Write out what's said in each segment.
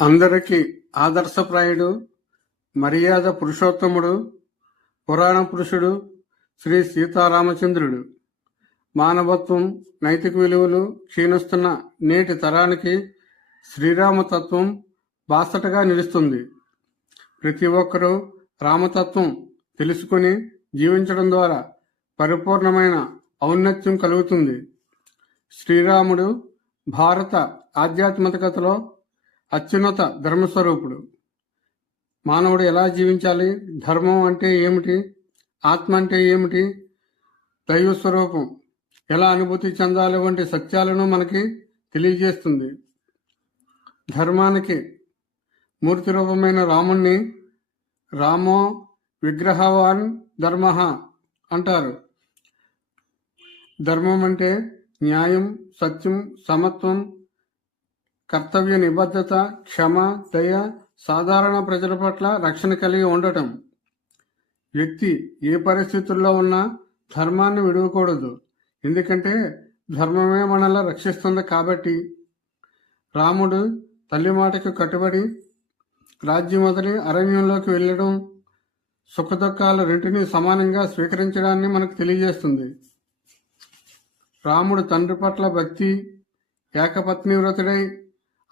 అందరికీ ఆదర్శప్రాయుడు మర్యాద పురుషోత్తముడు పురాణ పురుషుడు శ్రీ సీతారామచంద్రుడు. మానవత్వం నైతిక విలువలు క్షీణిస్తున్న నేటి తరానికి శ్రీరామతత్వం బాసటగా నిలుస్తుంది. ప్రతి ఒక్కరూ రామతత్వం తెలుసుకుని జీవించడం ద్వారా పరిపూర్ణమైన ఔన్నత్యం కలుగుతుంది. శ్రీరాముడు భారత ఆధ్యాత్మికతలో అత్యున్నత ధర్మస్వరూపుడు. మానవుడు ఎలా జీవించాలి? ధర్మం అంటే ఏమిటి? ఆత్మ అంటే ఏమిటి? దైవ స్వరూపం ఎలా అనుభూతి చెందాలి వంటి సత్యాలను మనకి తెలియజేస్తుంది. ధర్మానికి మూర్తి రూపమైన రాముణ్ణి రామో విగ్రహవాన్ ధర్మ అంటారు. ధర్మం అంటే న్యాయం సత్యం సమత్వం కర్తవ్య నిబద్ధత క్షమ దయ సాధారణ ప్రజల పట్ల రక్షణ కలిగి ఉండటం. వ్యక్తి ఏ పరిస్థితుల్లో ఉన్నా ధర్మాన్ని విడవకూడదు. ఎందుకంటే ధర్మమే మనల్ని రక్షిస్తుంది కాబట్టి. రాముడు తల్లి మాటకు కట్టుబడి రాజ్యం వదిలి అరణ్యంలోకి వెళ్ళడం సుఖదుఖాలు రెంటిని సమానంగా స్వీకరించడాన్ని మనకు తెలియజేస్తుంది. రాముడు తండ్రి పట్ల భక్తి ఏకపత్ని వ్రతుడై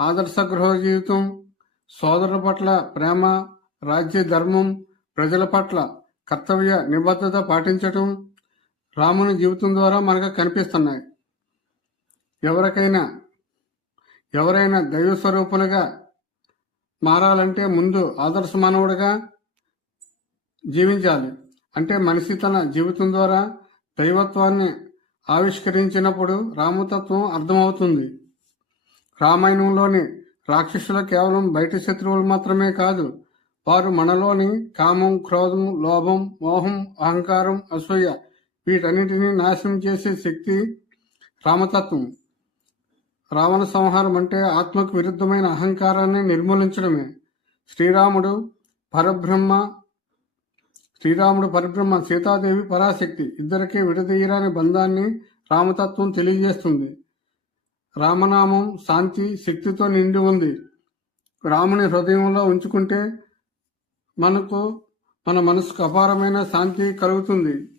ఆదర్శ గృహ జీవితం సోదరుల పట్ల ప్రేమ రాజ్య ధర్మం ప్రజల పట్ల కర్తవ్య నిబద్ధత పాటించటం రాముని జీవితం ద్వారా మనకు కనిపిస్తున్నాయి. ఎవరికైనా ఎవరైనా దైవ స్వరూపులుగా మారాలంటే ముందు ఆదర్శ మానవుడిగా జీవించాలి. అంటే మనిషి తన జీవితం ద్వారా దైవత్వాన్ని ఆవిష్కరించినప్పుడు రామతత్వం అర్థమవుతుంది. రామాయణంలోని రాక్షసులు కేవలం బయట శత్రువులు మాత్రమే కాదు వారు మనలోని కామం క్రోధం లోభం మోహం అహంకారం అసూయ వీటన్నిటినీ నాశనం చేసే శక్తి రామతత్వం. రావణ సంహారం అంటే ఆత్మకు విరుద్ధమైన అహంకారాన్ని నిర్మూలించడమే. శ్రీరాముడు పరబ్రహ్మ శ్రీరాముడు పరబ్రహ్మ సీతాదేవి పరాశక్తి ఇద్దరికీ విడదీయరాని బంధాన్ని రామతత్వం తెలియజేస్తుంది. రామనామం శాంతి శక్తితో నిండి ఉంది. రాముని హృదయంలో ఉంచుకుంటే మనకు మన మనసుకు అపారమైన శాంతి కలుగుతుంది.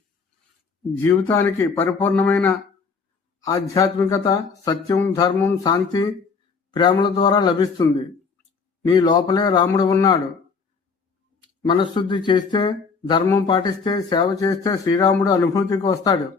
జీవితానికి పరిపూర్ణమైన ఆధ్యాత్మికత సత్యం ధర్మం శాంతి ప్రేమల ద్వారా లభిస్తుంది. నీ లోపలే రాముడు ఉన్నాడు. మనశుద్ధి చేస్తే ధర్మం పాటిస్తే సేవ చేస్తే శ్రీరాముడు అనుభూతికి వస్తాడు.